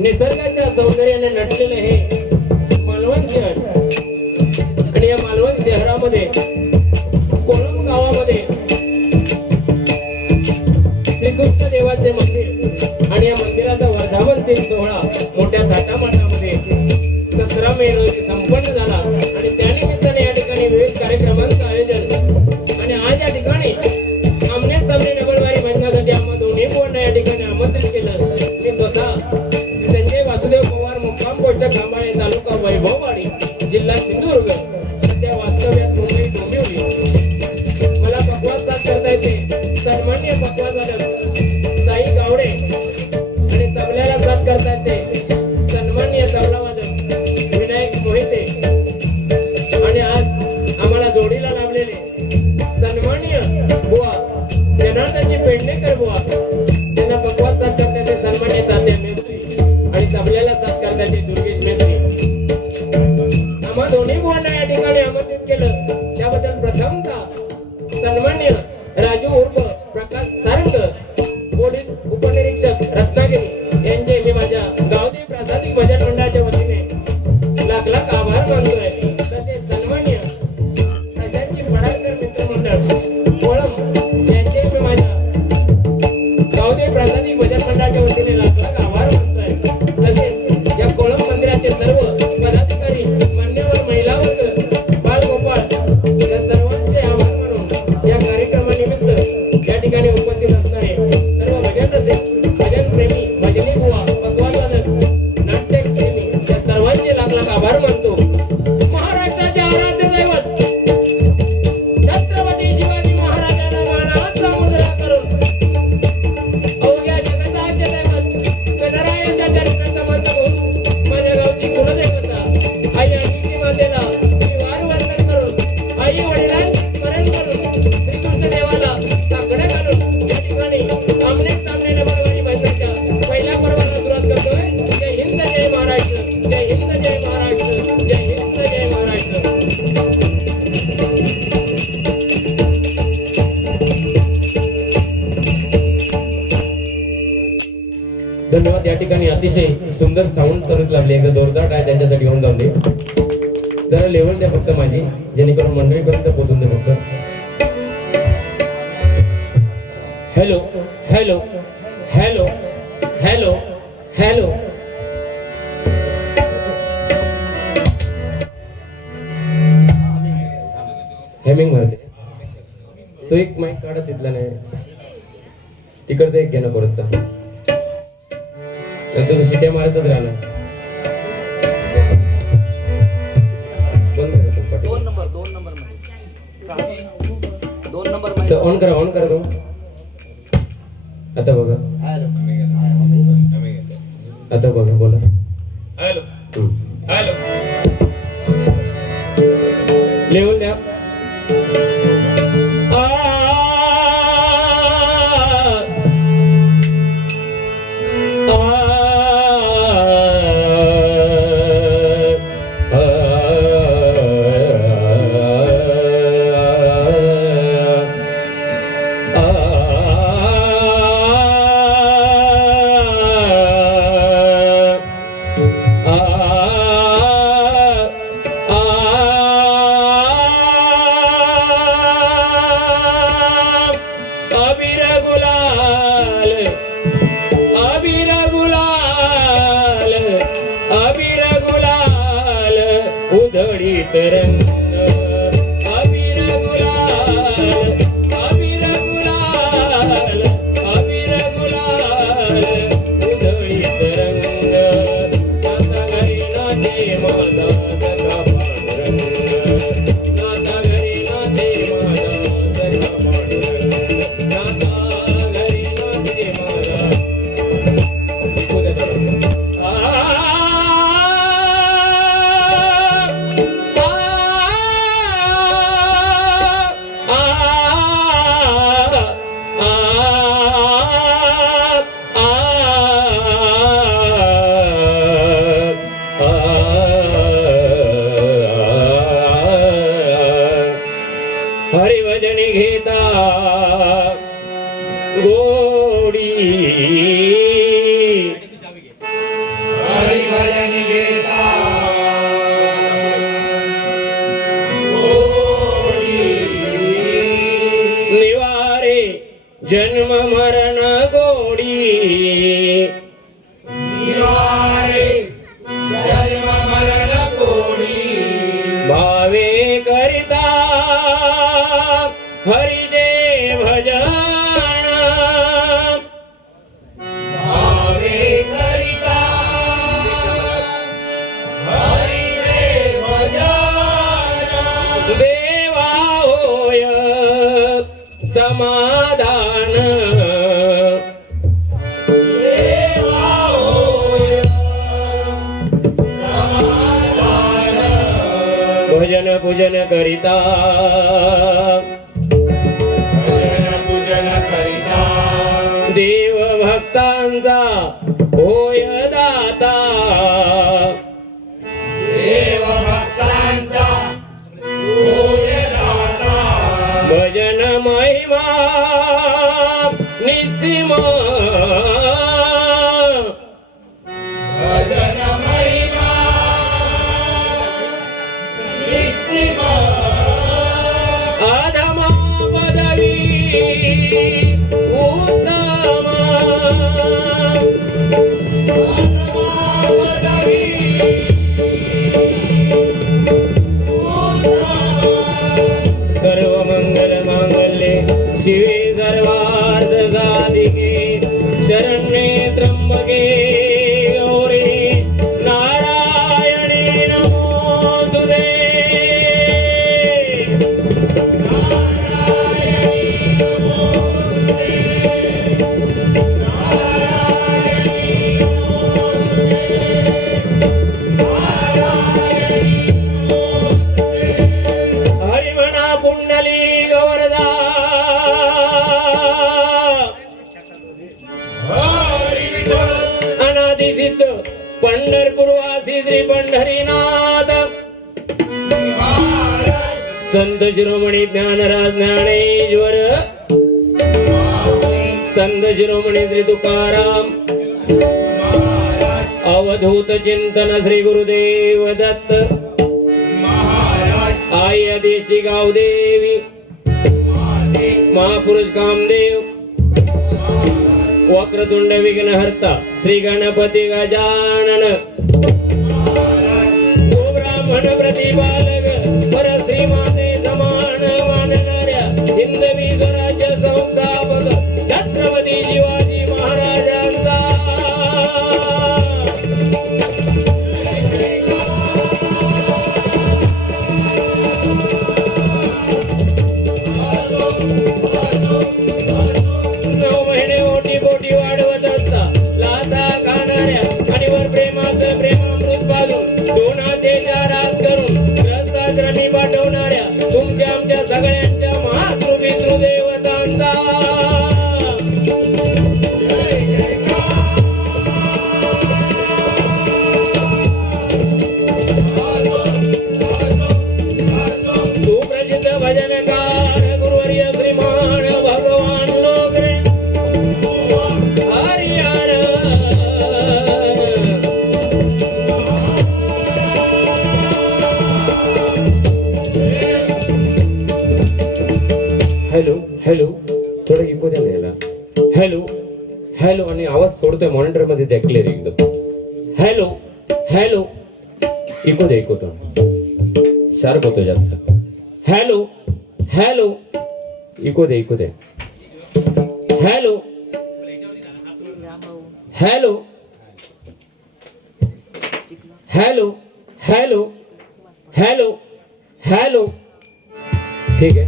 निसर्गाच्या सौंदर्याने नटलेलं हे मालवण शहर आणि या मालवण शहरामध्ये कोळंब गावामध्ये श्रीकृष्ण देवाचे मंदिर आणि या मंदिराचा वर्धापन दिन सोहळा मोठ्या थाटामाटामध्ये 17 मे रोजी संपन्न झाला आणि त्यानिमित्ताने या ठिकाणी विविध कार्यक्रमांचं आयोजन आणि आज या ठिकाणी आमने सामने डबलवारी भजनासाठी आम्हा दोन्ही पोरांना या ठिकाणी आमंत्रित केलं। मी स्वतः संजय वासुदेव पवार मुक्काम पोस्ट खांबाळे तालुका वैभववाडी जिल्हा सिंधुदुर्ग सध्या वास्तव्यात मुंबई डोंबिवली। मला पक्वास साथ करता येते सन्माननीय पक्वास साई गावडे आणि तबल्याला साथ करता येते सन्माननीय तबला वादक विनायक मोहिते आणि आज आम्हाला जोडीला लाभलेले सन्माननीय बुवा जनार्दनजी पेडणेकर बुवा त्यांना पक्वास साथ करता येते सन्माननीय तात्या मेत्री आणि तबल्याला साथ करता येते दुर्गेश मेत्री। आम्हा दोन्ही बुवांना या ठिकाणी आमंत्रित केलं त्याबद्दल प्रथमतः सन्माननीय राजू उर्फ प्रकाश सारंग पोलीस उपनिरीक्षक रत्नागिरी यांचे मी माझ्या गावदेवी प्रासादिक भजन मंडळाच्या वतीने लाख लाख आभार मानतोय। तसेच सन्माननीय प्रशांतजी पडाळकर मित्रमंडळ कोळंब यांचे मी माझ्या गावदेवी प्रासादिक भजन मंडळाच्या वतीने लाख लाख आभार मानतोय। तसेच या कोळंब मंदिराचे सर्व पदाधिकारी मान्यवर महिला वर्ग बाळगोपाळ या सर्वांचे आभार मानून या कार्यक्रमानिमित्त या ठिकाणी उपस्थित असणारे सर्व भजन रसिक भजन प्रेमी भजनी बुवा पक्वासवादक नाट्य प्रेमी या सर्वांचे लाख लाख आभार मानतो। महाराष्ट्राचे आराध्य दैवत छत्रपती शिवाजी महाराजांना मानाचा मुजरा करून अवघ्या जगताचे दैवत गणरायाच्या चरित्राचा मंत्र होऊन माझ्या गावची कुलदेवता आई अंगिनी मातेला मी वार वंदन करून आई वडिलांची स्मरण करून श्रीकृष्ण देवाला साकडे घालून या ठिकाणी आमने सामने डबलवारी भजनाच्या पहिल्या पर्वाला सुरुवात करतोय। जय हिंद जय महाराष्ट्र जय हिंद जय महाराष्ट्र जय हिंद जय महाराष्ट्र। धन्यवाद। या ठिकाणी अतिशय सुंदर साऊंड सर्व्हिस लाभली एकदा जोरदार आहे त्यांच्यासाठी घेऊन जाऊन दे जरा लेवल द्या फक्त माझी जेणेकरून मंडळीपर्यंत पोहोचून दे फक्त। Hello hello hello hello hello हेमिंग मारते तो एक माईक काढत तिथला नाही तिकडचं एक घेणं परतचा नंतर शिट्या मारतच राहणार। ऑन करा तो आता बघा आता बघा बोला हॅलो हॅलो लेवल द्या। जन्म मरण गोडी जन्म मरण कोडी भावे करिता हरी जे भजन भावे करिता हरी रे भजन देवा होय समाधान देवा होय समाधान भजन पूजन करिता भजन पूजन करिता देव भक्तांचा होय दाता देव भक्तांचा होय दाता भजन महिमा निसीम भजन महिमा निस्सीम आधमा पदवी उत्तम सर्व मंगल मांगल्ये शिवे सर्वार्थ साधिके शरण्ये त्र्यंबके गौरी नारायणी नमोस्तुते हरिमना पुंडली गौरदा हरी विठ्ठल अनादि सिद्ध पंढरपूरवासी श्री पंढरीनाथ महाराज संत शिरोमणी ज्ञानराज ज्ञानेश्वर संत शिरोमणी श्री तुकाराम महाराज अवधूत चिंतन श्री गुरुदेव दत्त महाराज आई आदेशी गावदेवी महापुरुष कामदेव वक्रतुंड विघ्नहर्ता श्री गणपती गजानन गो ब्राह्मण प्रतिपालक पर श्री माते समान मानणाऱ्या हिंदवी स्वराज्य संस्थापक छत्रपती शिवाजी महाराजांचा नऊ महिने ओटी पोटी वाढवत असता लाथा खाणाऱ्या आणि वर प्रेमाचं प्रेमामृत पाजून दोन हाते चार हात करून ग्रस्ताश्रमी पाठवणाऱ्या तुमच्या आमच्या सगळ्यांच्या महाकृपितृदेवतांचा सुप्रसिद्ध भजनकार गुरुवर्य श्रीमान भगवान लोकरे हरिहर हॅलो हॅलो थोडं इको द्या ना याला हॅलो हॅलो आणि आवाज सोडतोय मॉनिटर मध्ये द्या क्लिअर एकदम हॅलो हॅलो इको द्या इको तो शार्प होतो जास्त हॅलो हॅलो इको दे इको दे hello hello hello hello hello hello ठीक आहे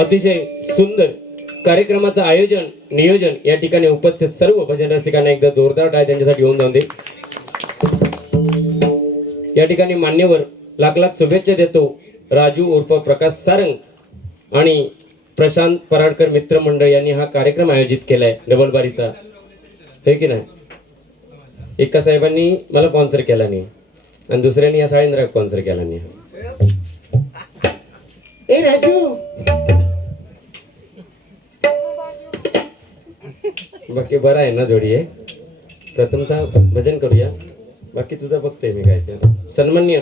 अतिशय सुंदर कार्यक्रमाचं आयोजन नियोजन या ठिकाणी उपस्थित सर्व भजन रसिकांना एकदा जोरदार टाळ्या त्यांच्यासाठी होऊन जाऊन दे. या ठिकाणी मान्यवर लाख लाख शुभेच्छा देतो. राजू उर्फ प्रकाश सारंग आणि प्रशांत पराडकर मित्रमंडळ यांनी हा कार्यक्रम आयोजित केलाय डबलबारीचा, हे की नाही. एका साहेबांनी मला स्पॉन्सर केला नाही आणि दुसऱ्यांनी या साळेंद्र स्पॉन्सर केला नाही. ए राजू बाकी बरं आहे ना जोडी आहे. प्रथमतः भजन करूया, बाकी तुझं बघतोय मी काय ते. सन्माननीय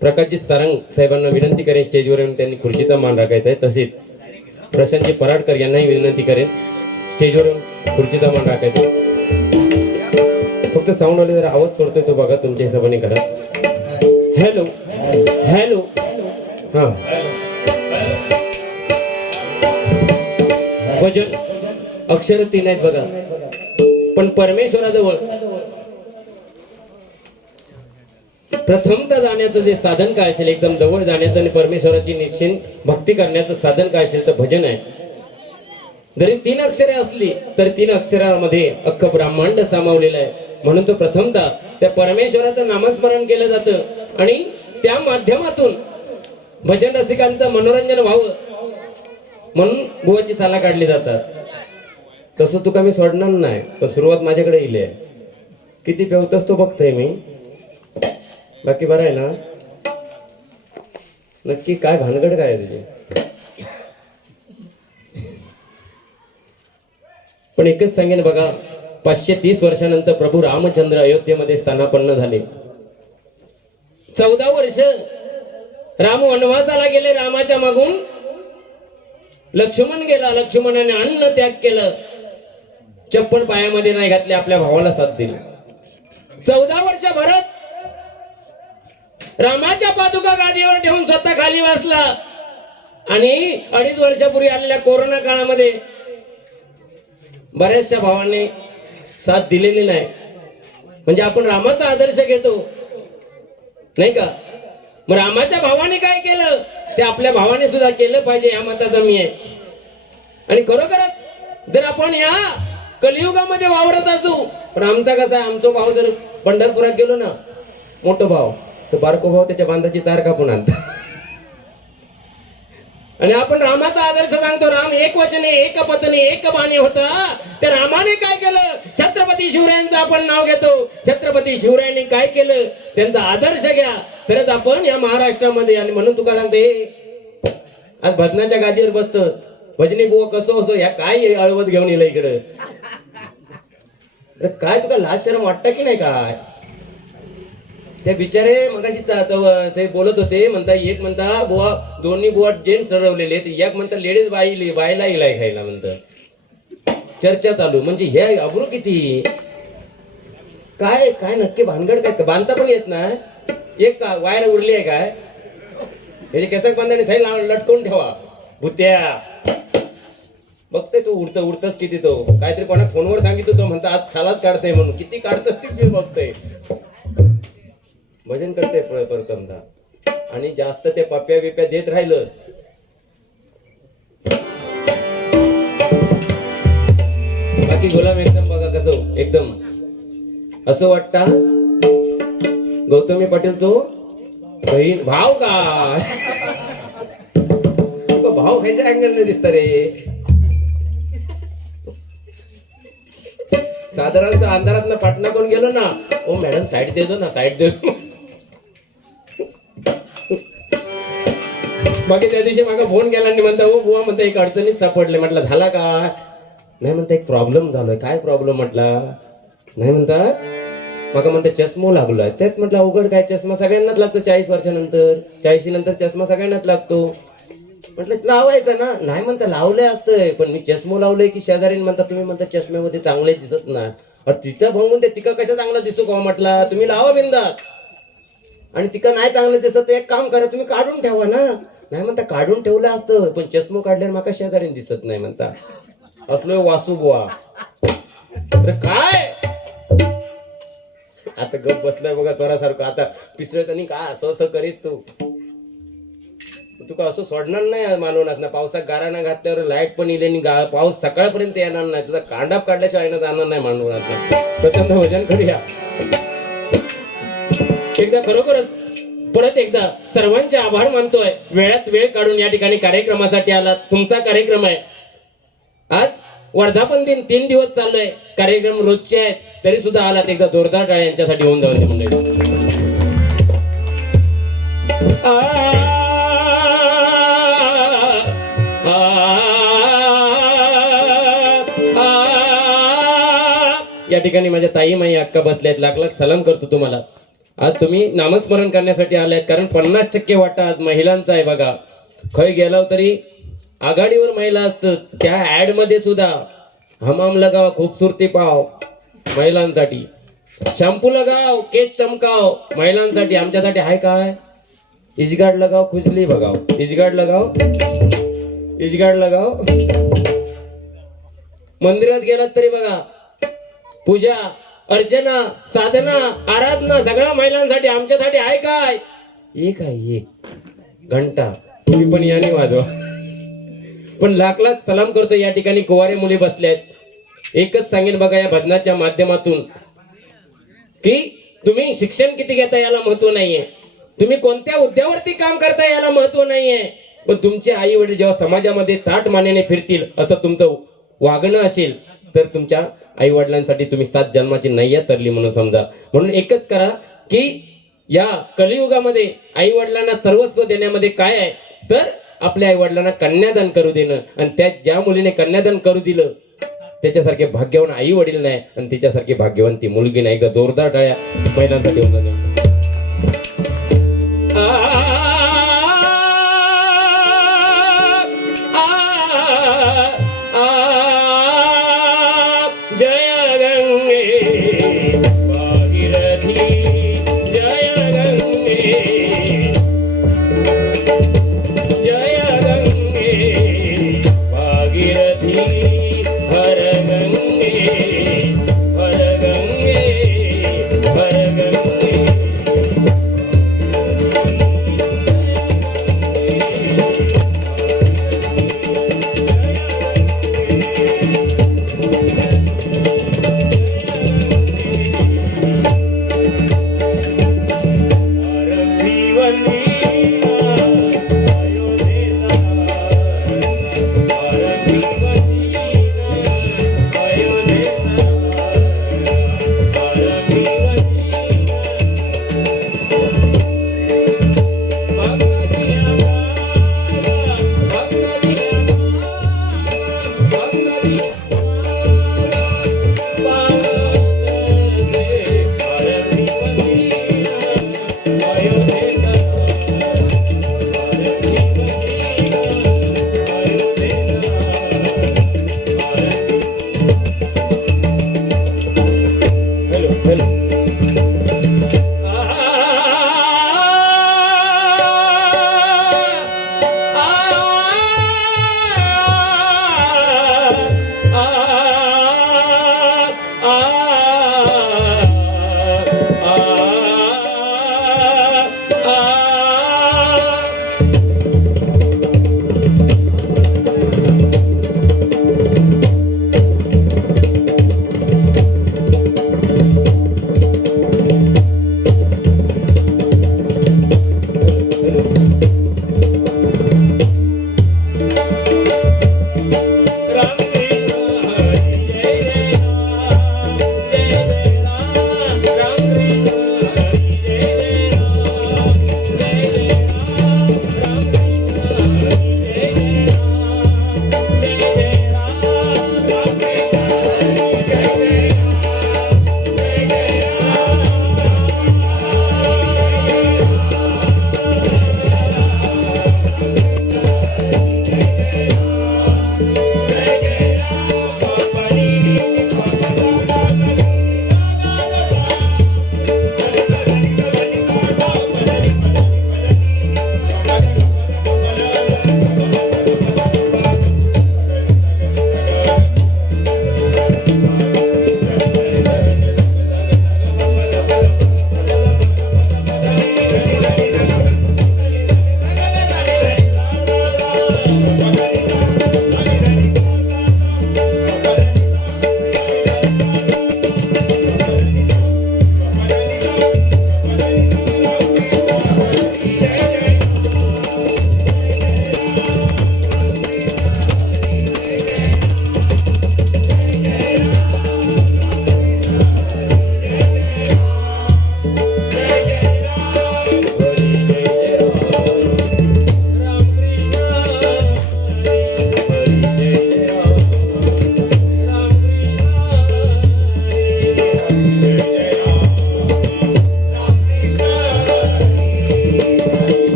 प्रकाशजी सारंग साहेबांना विनंती करेन स्टेजवर येऊन त्यांनी खुर्चीचा मान राखायचा आहे. तसेच प्रशांतजी पराडकर यांनाही विनंती करेन स्टेजवरून खुर्चीचा मान राखायचा. फक्त साऊंड वाले जरा आवाज सोडतोय तो बघा, तुमच्या हिशोबाने करा. हॅलो हॅलो हा. भजन अक्षर 3 आहेत बघा, पण परमेश्वराजवळ प्रथमतः जाण्याचं जे साधन काय असेल, एकदम जवळ जाण्याचं आणि परमेश्वराची निश्चिंत भक्ती करण्याचं साधन काय असेल तर भजन आहे. जरी 3 अक्षरे असली तर 3 अक्षरामध्ये अख्खं ब्रह्मांड सामावलेलं आहे. म्हणून तो प्रथमतः त्या परमेश्वराचं नामस्मरण केलं जातं आणि त्या माध्यमातून भजन रसिकांचं मनोरंजन व्हावं म्हणून बुवाची साला काढली जातात. तसं तुका मी सोडणार नाही, पण सुरुवात माझ्याकडे येईल आहे. किती पेवतस तो बघतोय मी. बाकी बरं आहे ना? नक्की काय भानगड काय आहे तुझी? पण एकच सांगेन बघा, 530 वर्षानंतर प्रभू रामचंद्र अयोध्येमध्ये स्थानापन्न झाले. 14 वर्ष राम वनवासाला गेले. रामाच्या मागून लक्ष्मण गेला. लक्ष्मणाने अन्न त्याग केलं, चप्पल पायामध्ये नाही घातले, आपल्या भावाला साथ दिली. 14 वर्ष भरत रामाच्या पादुका गादीवर ठेवून स्वतः खाली वाचला आणि 2.5 वर्षापूर्वी आलेल्या कोरोना काळामध्ये बऱ्याचशा भावांनी साथ दिलेली नाही. म्हणजे आपण रामाचा आदर्श घेतो नाही का? मग रामाच्या भावाने काय केलं ते आपल्या भावाने सुद्धा केलं पाहिजे, या मताचा मी आहे. आणि खरोखरच जर आपण या कलियुगामध्ये वावरत असू, पण आमचा कसा आहे, आमचा भाव जर पंढरपुरात गेलो ना, मोठो भाव तर बारको भाव त्याच्या बांधाची तार कापून आणता. आणि आपण रामाचा आदर्श सांगतो. राम एक वचने एक पत्नी एक बाणी होता. त्या रामाने काय केलं? छत्रपती शिवरायांचं आपण नाव घेतो. छत्रपती शिवरायांनी काय केलं त्यांचा आदर्श घ्या, तरच आपण या महाराष्ट्रामध्ये. आणि म्हणून तुका सांगते, आज भजनाच्या गादीवर बसतं भजनी बुवा कसं असो, ह्या काय अळवत घेऊन येलं इकडं? काय तुका लाज शरम वाटतं की नाही? काय ते बिचारे मगाशी ते बोलत होते, म्हणता एक म्हणता बुवा, दोन्ही बुवा जेंट्स ठरवलेले, एक म्हणता लेडीज बायला इलाय खायला म्हणतात. चर्चा चालू. म्हणजे हे अब्रू किती? काय काय नक्की भानगड काय? बांधता पण येत नाही. एक वायर उरली आहे काय? त्याचे केसक बांधाने थैल लटकवून ठेवा भूत्या. बघते तू उडतच किती. तो काहीतरी कोणा फोनवर सांगितलं, तो म्हणता आज खालाच काढते म्हणून. किती काढतच ती बघते. भजन करते प्रथमता आणि जास्त ते पप्प्या बिप्या देत राहिलं. बाकी गुलाम एकदम बघा कसं एकदम असं वाटतं गौतमी पाटील तो बहीण भाव का भाव खायच्या अँगल ने दिसत रे. साधारणचा अंधारात पाटणा कोण गेलो ना, ओ मॅडम साईड दे दो ना, साईड दे दो. बाकी त्या दिवशी मागा फोन केला आणि म्हणता, ओ बुवा म्हणता एक अडचणीत सापडले. म्हटलं झाला का? नाही म्हणता एक प्रॉब्लेम झालोय. काय प्रॉब्लेम म्हटला? नाही म्हणता मागा म्हणता चष्मा लागलोय. त्यात म्हटलं अवघड काय? चष्मा सगळ्यांनाच लागतो 40 वर्षानंतर. 40 नंतर चष्मा सगळ्यांनाच लागतो. म्हटलं लावायचा ना. नाही म्हणता लावलंय असतंय, पण मी चष्मा लावलंय की शेजारीन म्हणता तुम्ही म्हणता चष्म्यामध्ये चांगले दिसत नाही. अरे तिचं भंगून ते तिका कसं चांगलं दिसू का? म्हटला तुम्ही लावा बिंदात. आणि तिका नाही चांगलं दिसत एक काम करा, तुम्ही काढून ठेवा ना. नाही म्हणता काढून ठेवलं असतं, पण चष्मा काढल्यावर माका शेजारीन दिसत नाही म्हणता. असलो वासू बुवा. अरे काय आता गप बसलाय बघा चोरासारखं. आता पिसरत आणि काय असं असं करीत तू तुका असं सोडणार नाही मालवणात ना. पावसात गाराणा घातल्यावर लाईट पण येईल आणि पाऊस सकाळपर्यंत येणार नाही. तुझा कांडाप काढल्याशिवाय जाणार नाही मालवणात. प्रथम भजन करूया एकदा. खरोखरच परत एकदा सर्वांचे आभार मानतोय. वेळात वेळ काढून या ठिकाणी कार्यक्रमासाठी आलात. तुमचा कार्यक्रम आहे आज वर्धापन दिन. 3 दिवस चाललोय. कार्यक्रम रोजचे आहेत तरी सुद्धा आलात. एकदा जोरदार टाळ्या यांच्यासाठी होऊन जाऊन मंडळी. या ठिकाणी माझ्या ताई माई अक्का बसल्यात. लाख लाख सलाम करतो तुम्हाला. आज तुम्ही नामस्मरण करण्यासाठी आलात, कारण 50% वाटा आज महिलांचा आहे बघा. खय गेला तरी आघाडीवर महिला असतात. त्या ऍड मध्ये सुद्धा हमाम लगाव खूबसूरती पाव महिलांसाठी, शॅम्पू लगाव केस चमकाव महिलांसाठी. आमच्यासाठी आहे काय? इजगाड लगाव खुजली बघाव, इजगाड लगाव, इजगाड लगाव. मंदिरात गेलात तरी बघा, पूजा अर्चना साधना आराधना सगळ्या महिलांसाठी. आमच्यासाठी आहे काय? एक आहे, एक घंटा. तुम्ही पण याने वाजवा. पण लाख लाख सलाम करतो. या ठिकाणी कुवारे मुली बसल्यात. एकच सांगेन बघा या भजनाच्या माध्यमातून की तुम्ही शिक्षण किती घेता याला महत्व नाहीये, तुम्ही कोणत्या हुद्द्यावरती काम करता याला महत्व नाहीये, पण तुमचे आई वडील जेव्हा समाजामध्ये ताट मानेने फिरतील असं तुमचं वागणं असेल तर तुमच्या आई वडिलांसाठी तुम्ही 7 जन्माची नय्या तरली म्हणून समजा. म्हणून एकच करा की या कलियुगामध्ये आई वडिलांना सर्वस्व देण्यामध्ये काय आहे तर आपल्या आई वडिलांना कन्यादान करू देणं. आणि त्या ज्या मुलीने कन्यादान करू दिलं त्याच्यासारखे भाग्यवान आई वडील नाही आणि तिच्यासारखी भाग्यवान ती मुलगी नाही. का जोरदार टाळ्या महिलांसाठी होऊन जाणे. जय गंगे भागीरथी, जय गंगे, जय गंगे भागीरथी, हर गंगे, हर गंगे, हर गंगे.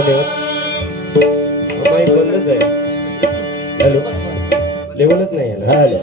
धन्यवाद. माईक बंदच आहे. हॅलो लेवलच नाही आहे ना. हॅलो